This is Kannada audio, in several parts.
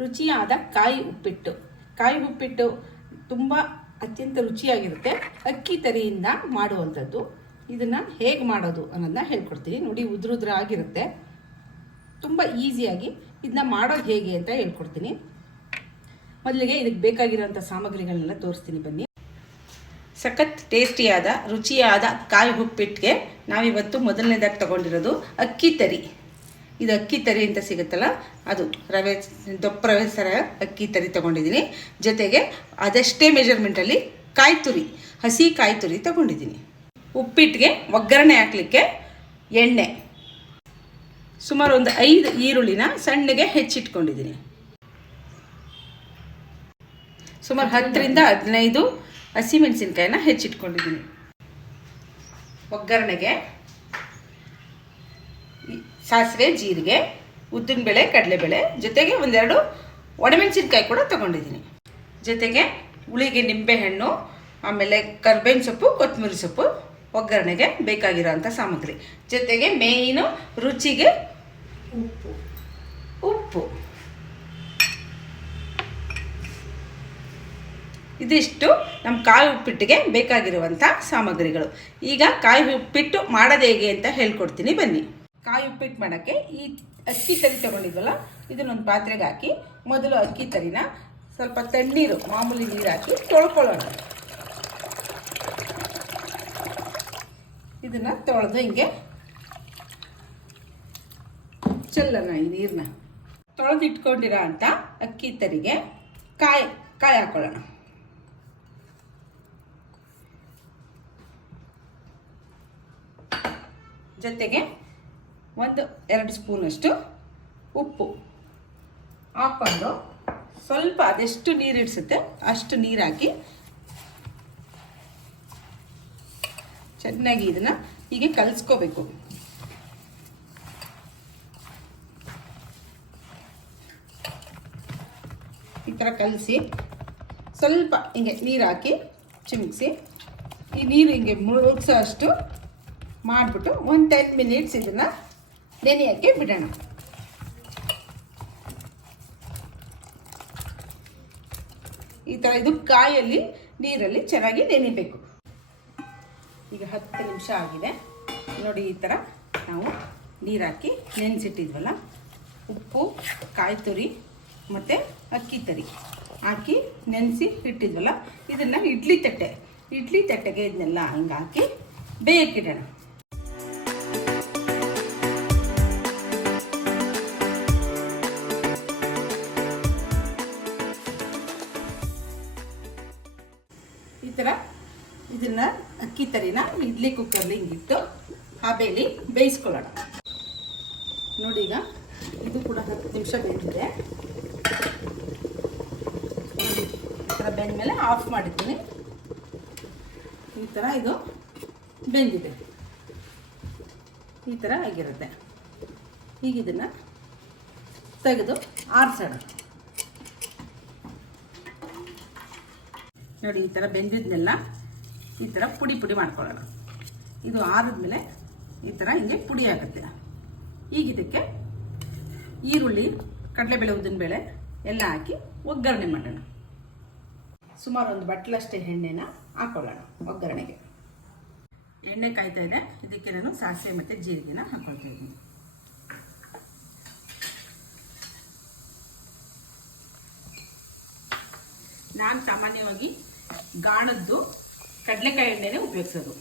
ರುಚಿಯಾದ ಕಾಯಿ ಉಪ್ಪಿಟ್ಟು ತುಂಬ ಅತ್ಯಂತ ರುಚಿಯಾಗಿರುತ್ತೆ. ಅಕ್ಕಿ ತರಿಯಿಂದ ಮಾಡುವಂಥದ್ದು. ಇದನ್ನು ಹೇಗೆ ಮಾಡೋದು ಅನ್ನೋದನ್ನ ಹೇಳ್ಕೊಡ್ತೀನಿ ನೋಡಿ. ಉದುರುದ್ರ ಆಗಿರುತ್ತೆ, ತುಂಬ ಈಸಿಯಾಗಿ ಇದನ್ನ ಮಾಡೋದು ಹೇಗೆ ಅಂತ ಹೇಳ್ಕೊಡ್ತೀನಿ. ಮೊದಲಿಗೆ ಇದಕ್ಕೆ ಬೇಕಾಗಿರೋಂಥ ಸಾಮಗ್ರಿಗಳನ್ನೆಲ್ಲ ತೋರಿಸ್ತೀನಿ ಬನ್ನಿ. ಸಖತ್ ಟೇಸ್ಟಿಯಾದ ರುಚಿಯಾದ ಕಾಯಿ ಉಪ್ಪಿಟ್ಟಿಗೆ ನಾವಿವತ್ತು ಮೊದಲನೇದಾಗಿ ತೊಗೊಂಡಿರೋದು ಅಕ್ಕಿ ತರಿ. ಇದು ಅಕ್ಕಿ ತರಿ ಅಂತ ಸಿಗುತ್ತಲ್ಲ, ಅದು ದಪ್ಪ ರವೆ ಸರ ಅಕ್ಕಿ ತರಿ ತೊಗೊಂಡಿದ್ದೀನಿ. ಜೊತೆಗೆ ಅದಷ್ಟೇ ಮೆಜರ್ಮೆಂಟಲ್ಲಿ ಹಸಿ ಕಾಯಿ ತುರಿ ತೊಗೊಂಡಿದ್ದೀನಿ. ಉಪ್ಪಿಟ್ಟಿಗೆ ಒಗ್ಗರಣೆ ಹಾಕಲಿಕ್ಕೆ ಎಣ್ಣೆ, ಸುಮಾರು ಒಂದು 5 ಈರುಳ್ಳಿನ ಸಣ್ಣಗೆ ಹೆಚ್ಚಿಟ್ಕೊಂಡಿದ್ದೀನಿ. ಸುಮಾರು 10ರಿಂದ 15 ಹಸಿಮೆಣಸಿನ್ಕಾಯಿನ ಹೆಚ್ಚಿಟ್ಕೊಂಡಿದ್ದೀನಿ. ಒಗ್ಗರಣೆಗೆ ಸಾಸಿವೆ, ಜೀರಿಗೆ, ಉದ್ದಿನಬೇಳೆ, ಕಡಲೆಬೇಳೆ, ಜೊತೆಗೆ ಒಂದೆರಡು ಒಣಮೆಣಸಿನ್ಕಾಯಿ ಕೂಡ ತೊಗೊಂಡಿದ್ದೀನಿ. ಜೊತೆಗೆ ಹುಳಿಗೆ ನಿಂಬೆಹಣ್ಣು, ಆಮೇಲೆ ಕರ್ಬೇವಿನ ಸೊಪ್ಪು, ಕೊತ್ತಂಬರಿ ಸೊಪ್ಪು, ಒಗ್ಗರಣೆಗೆ ಬೇಕಾಗಿರೋಂಥ ಸಾಮಗ್ರಿ. ಜೊತೆಗೆ ಮೇಯ್ನು ರುಚಿಗೆ ಉಪ್ಪು. ಇದಿಷ್ಟು ನಮ್ಮ ಕಾಯಿ ಉಪ್ಪಿಟ್ಟಿಗೆ ಬೇಕಾಗಿರುವಂಥ ಸಾಮಗ್ರಿಗಳು. ಈಗ ಕಾಯಿ ಉಪ್ಪಿಟ್ಟು ಮಾಡೋದು ಹೇಗೆ ಅಂತ ಹೇಳ್ಕೊಡ್ತೀನಿ ಬನ್ನಿ. ಕಾಯಿ ಉಪ್ಪಿಟ್ಟು ಮಾಡೋಕ್ಕೆ ಈ ಅಕ್ಕಿ ತರಿ ತೊಗೊಂಡಿದ್ವಲ್ಲ, ಇದನ್ನೊಂದು ಪಾತ್ರೆಗೆ ಹಾಕಿ ಮೊದಲು ಅಕ್ಕಿ ತರಿನ ಸ್ವಲ್ಪ ತಣ್ಣೀರು, ಮಾಮೂಲಿ ನೀರು ಹಾಕಿ ತೊಳ್ಕೊಳ್ಳೋಣ. ಇದನ್ನು ತೊಳೆದು ಹಿಂಗೆ ಚೆಲ್ಲೋಣ. ಈ ನೀರನ್ನ ತೊಳೆದು ಇಟ್ಕೊಂಡಿರೋ ಅಂಥ ಅಕ್ಕಿ ತರಿಗೆ ಕಾಯಿ ಹಾಕೊಳ್ಳೋಣ. ಜೊತೆಗೆ 1-2 ಸ್ಪೂನಷ್ಟು ಉಪ್ಪು ಹಾಕ್ಕೊಂಡು ಸ್ವಲ್ಪ ಅದೆಷ್ಟು ನೀರು ಇಡಿಸುತ್ತೆ ಅಷ್ಟು ನೀರು ಹಾಕಿ ಚೆನ್ನಾಗಿ ಇದನ್ನು ಹೀಗೆ ಕಲಿಸ್ಕೋಬೇಕು. ಈ ಥರ ಕಲಸಿ ಸ್ವಲ್ಪ ಹಿಂಗೆ ನೀರು ಹಾಕಿ ಚಿಮುಕಿಸಿ ಈ ನೀರು ಹಿಂಗೆ ಮುಳುಗಿಸೋ ಅಷ್ಟು ಮಾಡಿಬಿಟ್ಟು ಒಂದು 10 ಮಿನಿಟ್ಸ್ ಇದನ್ನು ನೆನೆಯೋಕ್ಕೆ ಬಿಡೋಣ. ಈ ಥರ ಇದು ಕಾಯಲ್ಲಿ ನೀರಲ್ಲಿ ಚೆನ್ನಾಗಿ ನೆನೆಯಬೇಕು. ಈಗ 10 ನಿಮಿಷ ಆಗಿದೆ ನೋಡಿ. ಈ ಥರ ನಾವು ನೀರು ಹಾಕಿ ನೆನೆಸಿಟ್ಟಿದ್ವಲ್ಲ, ಉಪ್ಪು, ಕಾಯಿ ತುರಿ ಮತ್ತು ಅಕ್ಕಿ ತರಿ ಹಾಕಿ ನೆನೆಸಿ ಇಟ್ಟಿದ್ವಲ್ಲ, ಇದನ್ನು ಇಡ್ಲಿ ತಟ್ಟೆಗೆ ಇದನ್ನೆಲ್ಲ ಹಿಂಗೆ ಹಾಕಿ ಬೇಯಕ್ಕಿಡೋಣ. ಈ ಥರ ಇದನ್ನು ಅಕ್ಕಿ ತರಿನ ಇಡ್ಲಿ ಕುಕ್ಕರ್ಲಿ ಹಿಂಗಿಟ್ಟು ಹಬೆಯಲ್ಲಿ ಬೇಯಿಸ್ಕೊಳ್ಳೋಣ. ನೋಡಿ, ಈಗ ಇದು ಕೂಡ 10 ನಿಮಿಷ ಬೇಯಿಸಿದೆ. ಈ ಥರ ಬೆಂದಮೇಲೆ ಆಫ್ ಮಾಡಿದ್ದೀನಿ. ಈ ಥರ ಇದು ಬೆಂದಿದೆ, ಈ ಥರ ಆಗಿರುತ್ತೆ. ಈಗ ಇದನ್ನು ತೆಗೆದು ಆರಿಸೋಣ. ನೋಡಿ, ಈ ಥರ ಬೆಂದಿದ್ನೆಲ್ಲ ಈ ಥರ ಪುಡಿ ಮಾಡ್ಕೊಳ್ಳೋಣ. ಇದು ಆರಿದ್ಮೇಲೆ ಈ ಥರ ಹಿಂಗೆ ಪುಡಿ ಆಗುತ್ತೆ. ಈಗ ಇದಕ್ಕೆ ಈರುಳ್ಳಿ, ಕಡಲೆಬೇಳೆ, ಉದ್ದಿನಬೇಳೆ ಎಲ್ಲ ಹಾಕಿ ಒಗ್ಗರಣೆ ಮಾಡೋಣ. ಸುಮಾರು ಒಂದು ಬಟ್ಲಷ್ಟೇ ಎಣ್ಣೆನ ಹಾಕೊಳ್ಳೋಣ ಒಗ್ಗರಣೆಗೆ. ಎಣ್ಣೆ ಕಾಯ್ತಾ ಇದೆ, ಇದಕ್ಕೆ ನಾನು ಸಾಸಿವೆ ಮತ್ತು ಜೀರಿಗೆನ ಹಾಕೊಳ್ತಾ ಇದ್ದೀನಿ. ನಾನು ಸಾಮಾನ್ಯವಾಗಿ ಗಾಣದ್ದು ಕಡಲೆಕಾಯಿ ಎಣ್ಣೆನೇ ಉಪಯೋಗಿಸೋದು.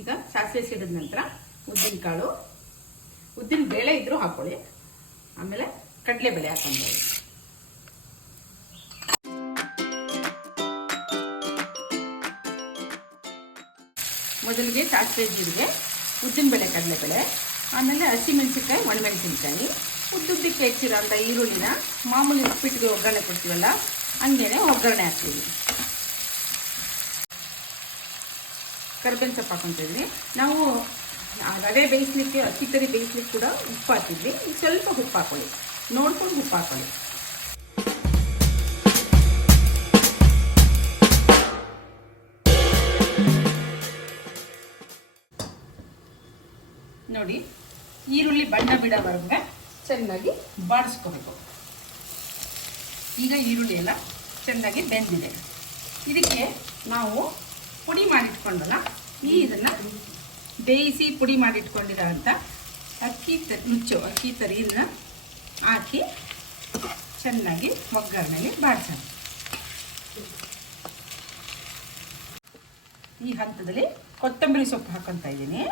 ಈಗ ಸಾಸಿವೆ ಸಿಡಿದ ನಂತರ ಉದ್ದಿನಕಾಳು, ಉದ್ದಿನ ಬೇಳೆ ಇದ್ರೂ ಹಾಕೊಳ್ಳಿ, ಆಮೇಲೆ ಕಡಲೆಬೇಳೆ ಹಾಕೊಂಡು ಮೊದಲಿಗೆ ಸಾಸಿವೆ, ಜೀರಿಗೆ, ಉದ್ದಿನಬೇಳೆ, ಕಡಲೆಬೇಳೆ, ಆಮೇಲೆ ಹಸಿಮೆಣಸಿನ್ಕಾಯಿ, ಒಣಮೆಣಸಿನ್ಕಾಯಿ, ಉದ್ದುದ್ದಕ್ಕೆ ಹೆಚ್ಚಿರೋಂಥ ಈರುಳ್ಳಿನ ಮಾಮೂಲಿ ಉಪ್ಪಿಟ್ಟಿಗೆ ಒಗ್ಗರಣೆ ಕೊಡ್ತೀವಲ್ಲ ಹಂಗೇನೆ ಒಗ್ಗರಣೆ ಹಾಕ್ತೀವಿ. ಕರ್ಬೇವಿನ ಸೊಪ್ಪು ಹಾಕೊತಿದ್ವಿ. ನಾವು ರವೆ ಬೇಯಿಸ್ಲಿಕ್ಕೆ, ಅಕ್ಕಿ ತರಿ ಬೇಯಿಸ್ಲಿಕ್ಕೆ ಕೂಡ ಉಪ್ಪು ಹಾಕಿದ್ವಿ. ಈಗ ಸ್ವಲ್ಪ ಉಪ್ಪು ಹಾಕೊಳ್ಳಿ, ನೋಡ್ಕೊಂಡು ಉಪ್ಪು ಹಾಕೊಳ್ಳಿ. ನೋಡಿ ಈರುಳ್ಳಿ ಬಣ್ಣ ಬಿಡೋವರೆಗೆ ಚೆನ್ನಾಗಿ ಬಾಡಿಸ್ಕೋಬೇಕು. ಈಗ ಈರುಳ್ಳಿ ಎಲ್ಲ ಚೆನ್ನಾಗಿ ಬೆಂದಿದೆ. ಇದಕ್ಕೆ ನಾವು ಪುಡಿ ಮಾಡಿಟ್ಕೊಂಡಲ್ಲ, ಇದನ್ನು ಬೇಯಿಸಿ ಪುಡಿ ಮಾಡಿಟ್ಕೊಂಡಿರೋ ಅಂಥ ಅಕ್ಕಿ ತರಿಯನ್ನು ಹಾಕಿ ಚೆನ್ನಾಗಿ ಒಗ್ಗರಣೆಗೆ ಬಾಡಿಸೋಣ. ಈ ಹಂತದಲ್ಲಿ ಕೊತ್ತಂಬರಿ ಸೊಪ್ಪು ಹಾಕೊತಾ ಇದ್ದೀನಿ.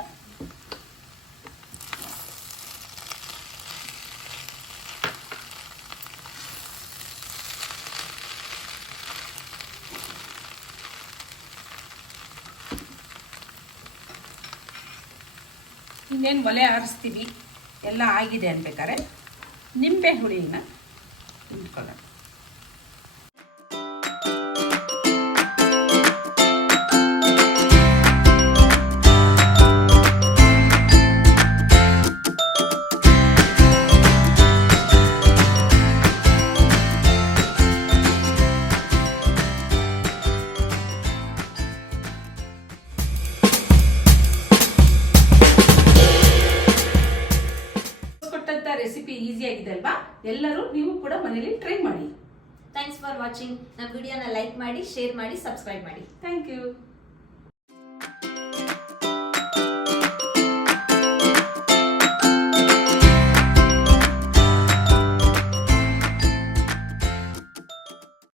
ಇನ್ನೇನು ಒಲೆ ಆರಿಸ್ತೀವಿ ಎಲ್ಲ ಆಗಿದೆ ಅನ್ಬೇಕಾದ್ರೆ ನಿಂಬೆ ಹುಳಿನ ಇಟ್ಕೊಳ್ಳೋಣ. ರೆಸಿಪಿ ಈಸಿ ಆಗಿದೆ ಅಲ್ವಾ? ಎಲ್ಲರೂ ನೀವು ಕೂಡ ಮನೇಲಿ ಟ್ರೈ ಮಾಡಿ. Thanks for watching. ನಮ್ಮ ವಿಡಿಯೋನ ಲೈಕ್ ಮಾಡಿ, ಶೇರ್ ಮಾಡಿ, ಸಬ್ಸ್ಕ್ರೈಬ್ ಮಾಡಿ. Thank you.